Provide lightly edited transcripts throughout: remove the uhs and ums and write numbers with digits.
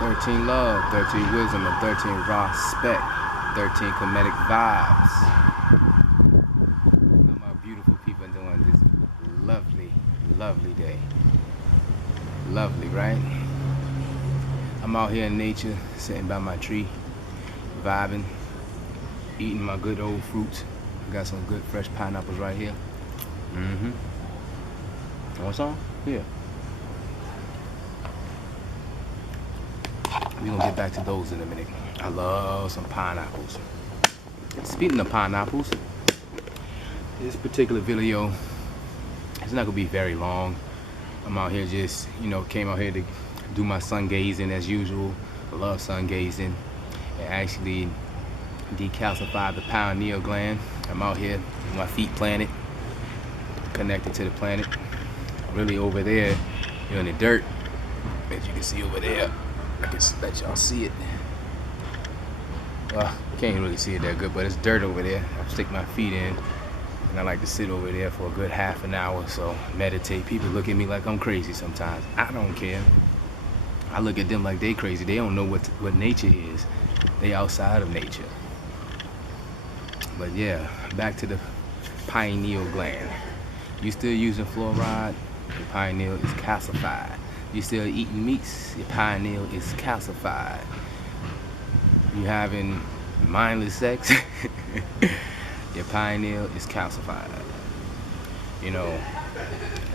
13 love, 13 wisdom, and 13 raw spec, 13 comedic vibes. How my beautiful people doing this lovely, lovely day? Lovely, right? I'm out here in nature, sitting by my tree, vibing, eating my good old fruits. I got some good fresh pineapples right here. Want some? Here. We're gonna get back to those in a minute. I love some pineapples. Speaking of pineapples, this particular video, it's not gonna be very long. I'm out here just, came out here to do my sun gazing as usual. I love sun gazing. It actually decalcified the pineal gland. I'm out here with my feet planted, connected to the planet. Really over there, in the dirt, as you can see over there. I can let y'all see it. Well, can't really see it that good, but it's dirt over there. I stick my feet in, and I like to sit over there for a good half an hour, so meditate. People look at me like I'm crazy sometimes. I don't care. I look at them like they crazy. They don't know what nature is. They outside of nature. But yeah, back to the pineal gland. You still using fluoride? Your pineal is calcified. You still eating meats? Your pineal is calcified. You having mindless sex? Your pineal is calcified.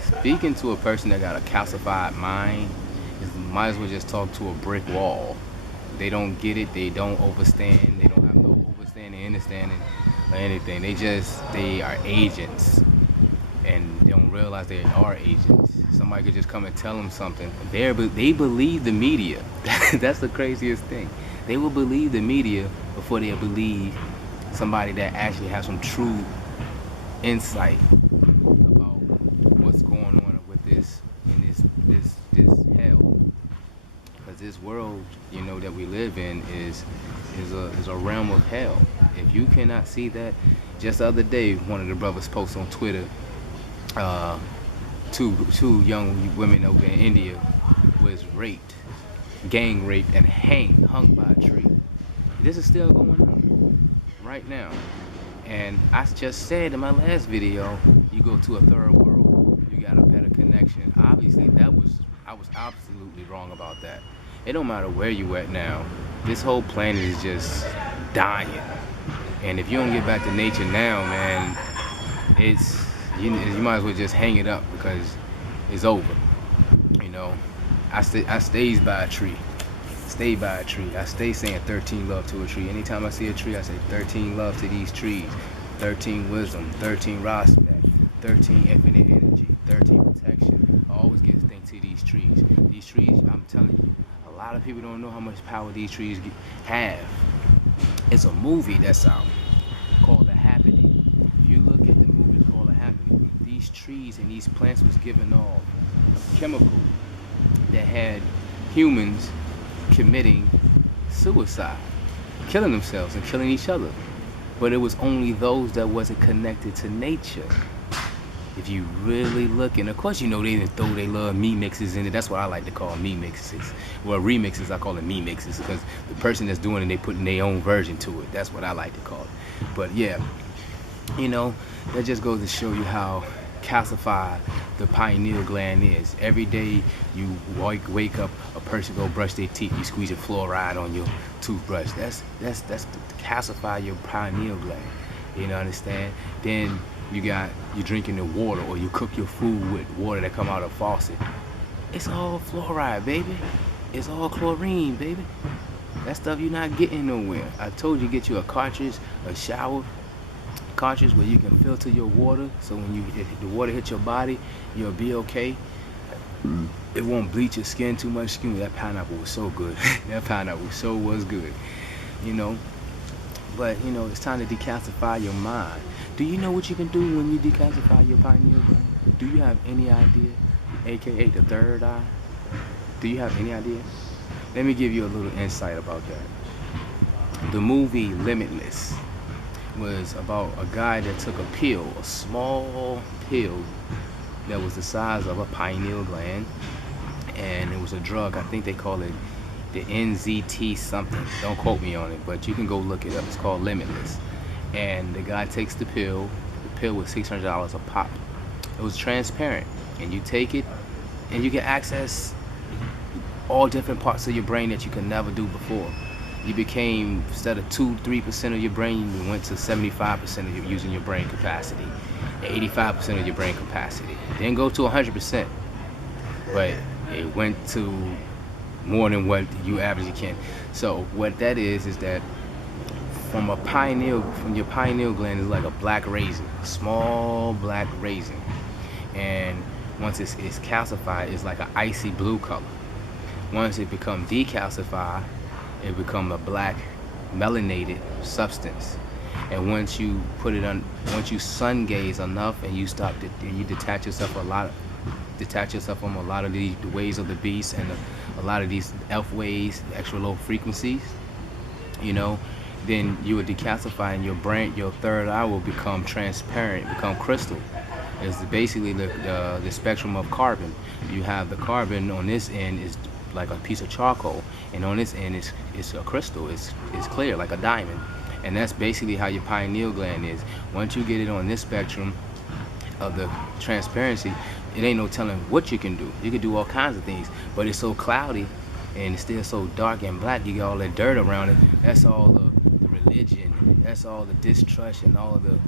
Speaking to a person that got a calcified mind, might as well just talk to a brick wall. They don't get it. They don't understand. They don't have no understanding, or anything. They are agents, and they don't realize they are agents. Somebody could just come and tell them something. They believe the media. That's the craziest thing. They will believe the media before they believe somebody that actually has some true insight about what's going on with this hell. Because this world, that we live in is a realm of hell. If you cannot see that, just the other day, one of the brothers posted on Twitter, two young women over in India was raped, gang raped, and hung by a tree. This is still going on right now. And I just said in my last video, you go to a third world, you got a better connection. Obviously, I was absolutely wrong about that. It don't matter where you at now. This whole planet is just dying. And if you don't get back to nature now, man, you might as well just hang it up, because it's over. I stays by a tree. Stay by a tree. I stay saying 13 love to a tree. Anytime I see a tree, I say 13 love to these trees. 13 wisdom, 13 respect, 13 infinite energy, 13 protection. I always give thanks to these trees. These trees, I'm telling you, a lot of people don't know how much power these trees have. It's a movie that's out called The Happening. If you look at the movie called The Happening, these trees and these plants was giving off chemical that had humans committing suicide, killing themselves and killing each other. But it was only those that wasn't connected to nature. If you really look, and of course they didn't throw their little me mixes in it. That's what I like to call me mixes. Well, remixes, I call it me mixes, because the person that's doing it, they putting their own version to it. That's what I like to call it. But yeah, that just goes to show you how calcified the pineal gland is. Every day you wake up, a person go brush their teeth, you squeeze your fluoride on your toothbrush. That's to calcify your pineal gland. Understand? Then you drinking the water, or you cook your food with water that come out of a faucet. It's all fluoride, baby. It's all chlorine, baby. That stuff you're not getting nowhere. I told you, get you a cartridge, a shower cartridge where you can filter your water, so when if the water hits your body, you'll be okay. It won't bleach your skin too much. That pineapple was so good. That pineapple was good. But it's time to decalcify your mind. Do you know what you can do when you decalcify your pineal gland? Do you have any idea? AKA the third eye. Do you have any idea? Let me give you a little insight about that. The movie Limitless was about a guy that took a pill, a small pill that was the size of a pineal gland, and it was a drug. I think they call it the NZT something. Don't quote me on it, but you can go look it up. It's called Limitless. And the guy takes the pill. The pill was $600 a pop. It was transparent, and you take it, and you can access all different parts of your brain that you could never do before. You became, instead of 2-3% of your brain, you went to 75% of your using your brain capacity, 85% of your brain capacity. Didn't go to 100%, but it went to more than what you averagely can. So what that is that from your pineal gland is like a black raisin, small black raisin, and once it's calcified, it's like an icy blue color. Once it becomes decalcified, it becomes a black melanated substance. And once you put it on, once you sun gaze enough, and you detach yourself from a lot of the ways of the beast, and a lot of these elf ways, the extra low frequencies, then you will decalcify, and your brain, your third eye will become transparent, become crystal. It's basically the spectrum of carbon. You have the carbon on this end is like a piece of charcoal, and on this end it's a crystal. It's clear like a diamond, and that's basically how your pineal gland is. Once you get it on this spectrum of the transparency, it ain't no telling what you can do. You can do all kinds of things, but it's so cloudy and it's still so dark and black. You got all that dirt around it. That's all the religion. That's all the distrust and all the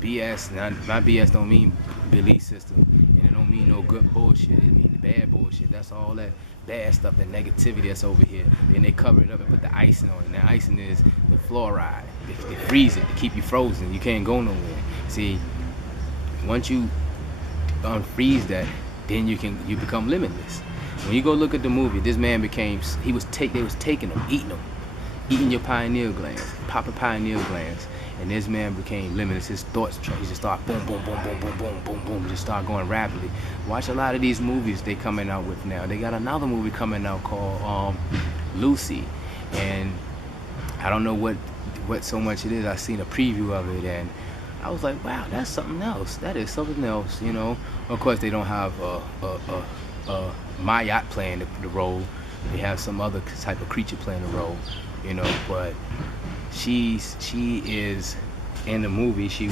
BS. Now, my BS don't mean belief system, and it don't mean no good bullshit. It mean the bad bullshit. That's all that bad stuff, that negativity that's over here. Then they cover it up and put the icing on it. And the icing is the fluoride. They freeze it to keep you frozen. You can't go nowhere. See, once you unfreeze that, then you become limitless. When you go look at the movie, this man they was taking him, eating your pineal glands, popping pineal glands, and this man became limitless. His thoughts, he just start boom, boom, boom, boom, boom, boom, boom, boom, just start going rapidly. Watch a lot of these movies they coming out with now. They got another movie coming out called Lucy, and I don't know what so much it is. I seen a preview of it, and I was like, wow, that's something else. That is something else, Of course, they don't have Mayat playing the role. They have some other type of creature playing the role, But she is in the movie. She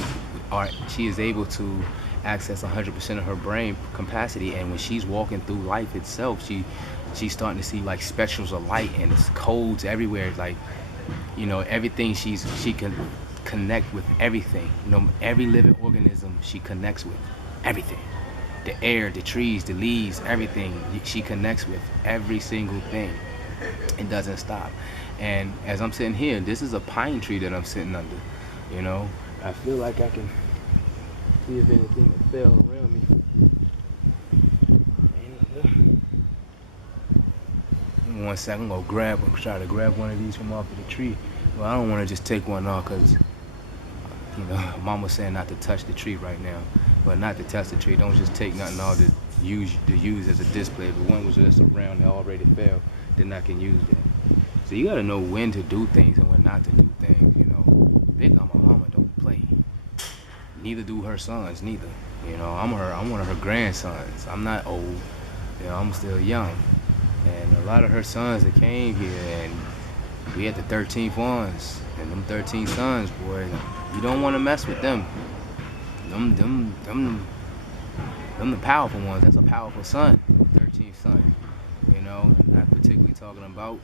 is able to access 100% of her brain capacity, and when she's walking through life itself, she's starting to see like spectrals of light, and it's codes everywhere. Like, everything she can connect with everything. Every living organism she connects with everything. The air, the trees, the leaves, everything she connects with, every single thing. It doesn't stop. And as I'm sitting here, this is a pine tree that I'm sitting under. I feel like I can see if anything fell around me. One second, I'm gonna try to grab one of these from off of the tree. Well, I don't want to just take one off because Mama's saying not to touch the tree right now. But not to touch the tree. Don't just take nothing off to use as a display. But one was just around that already fell, then I can use that. So you gotta know when to do things and when not to do things. Big mama don't play. Neither do her sons. Neither. I'm one of her grandsons. I'm not old. I'm still young. And a lot of her sons that came here, and we had the 13th ones, and them 13 sons, boy, you don't want to mess with them. Them the powerful ones. That's a powerful son, 13th son. Not particularly talking about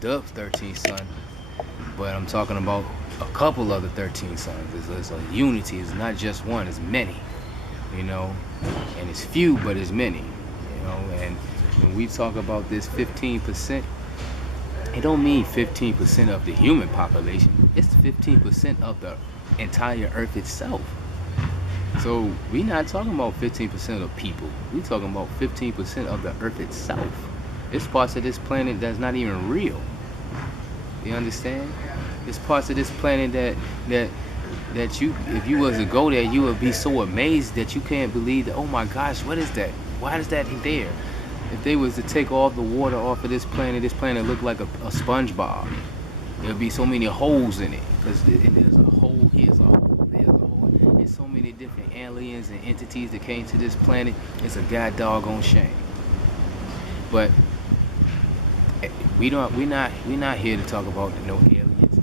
the 13th son, but I'm talking about a couple of the 13 sons. It's a unity. It's not just one. It's many. And it's few, but it's many. And when we talk about this 15%, it don't mean 15% of the human population. It's 15% of the entire Earth itself. So we're not talking about 15% of people. We're talking about 15% of the Earth itself. It's parts of this planet that's not even real. You understand? It's parts of this planet that you, if you was to go there, you would be so amazed that you can't believe that, oh my gosh, what is that? Why is that there? If they was to take all the water off of this planet look like a SpongeBob. There would be so many holes in it, because there's a hole here, there's a hole, there's a hole. There's so many different aliens and entities that came to this planet. It's a god doggone shame. But We're not here to talk about no aliens.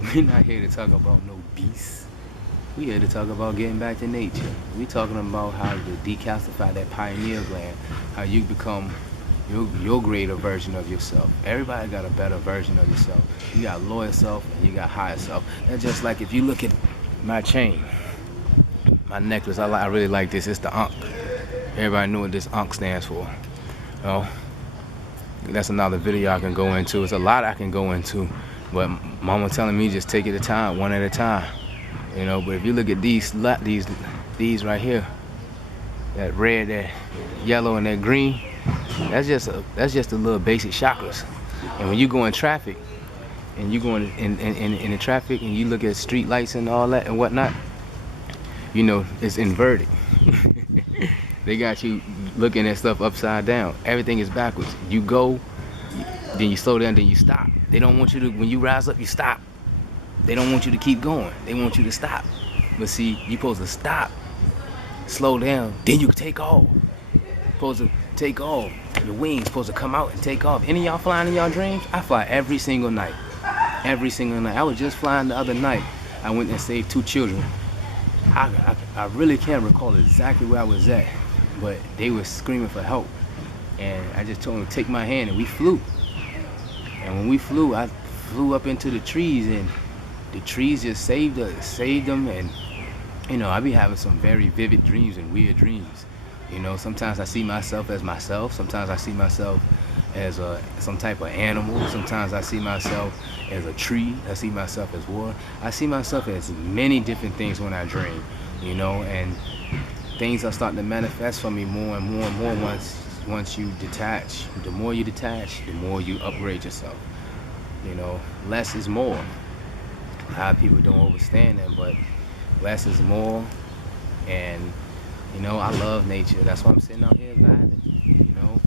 We're not here to talk about no beasts. We're here to talk about getting back to nature. We're talking about how to decalcify that pineal gland, how you become your greater version of yourself. Everybody got a better version of yourself. You got lower self and you got higher self. And just like if you look at my chain, my necklace, I really like this. It's the Ankh. Everybody know what this Ankh stands for. You know, that's another video I can go into. It's a lot I can go into, but mama telling me just take it a time, one at a time. You know, but if you look at these right here, that red, that yellow, and that green, that's just a little basic chakras. And when you go in traffic, and you go in the traffic, and you look at street lights and all that and whatnot, you know it's inverted. They got you looking at stuff upside down. Everything is backwards. You go, then you slow down, then you stop. They don't want you to, when you rise up, you stop. They don't want you to keep going. They want you to stop. But see, you're supposed to stop, slow down, then you take off. Supposed to take off. Your wings supposed to come out and take off. Any of y'all flying in y'all dreams? I fly every single night. Every single night. I was just flying the other night. I went and saved 2 children. I really can't recall exactly where I was at, but they were screaming for help. And I just told them to take my hand, and we flew. And when we flew, I flew up into the trees, and the trees just saved them. And you know, I be having some very vivid dreams and weird dreams. You know, sometimes I see myself as myself. Sometimes I see myself as some type of animal. Sometimes I see myself as a tree. I see myself as water. I see myself as many different things when I dream. You know, and things are starting to manifest for me more and more and more once you detach. The more you detach, the more you upgrade yourself. You know, less is more. A lot of people don't understand that, but less is more. And you know, I love nature. That's why I'm sitting out here vibing. You know,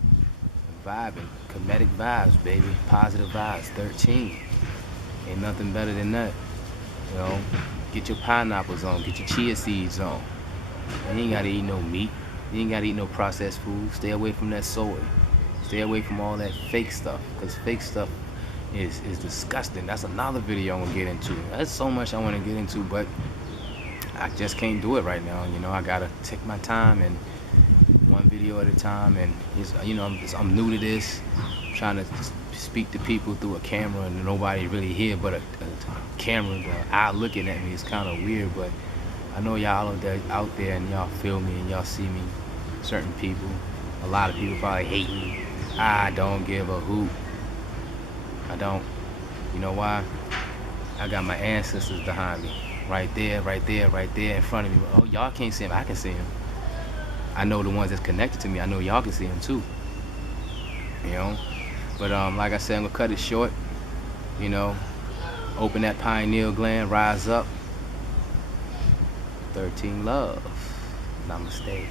vibing, comedic vibes, baby, positive vibes. 13, ain't nothing better than that. You know, get your pineapples on, get your chia seeds on. You ain't gotta eat no meat. You ain't gotta eat no processed food. Stay away from that soy. Stay away from all that fake stuff, because fake stuff is disgusting. That's another video I want to get into. There's so much I want to get into, but I just can't do it right now. You know, I gotta take my time and one video at a time. And you know, I'm new to this, trying to speak to people through a camera and nobody really here but a camera. The eye looking at me is kind of weird, but I know y'all out there and y'all feel me and y'all see me. Certain people, a lot of people probably hate me. I don't give a hoot. I don't. You know why? I got my ancestors behind me. Right there, right there, right there in front of me. Oh, y'all can't see him. I can see him. I know the ones that's connected to me. I know y'all can see him too. You know? But like I said, I'm gonna cut it short. You know, open that pineal gland, rise up. 13 love. Namaste.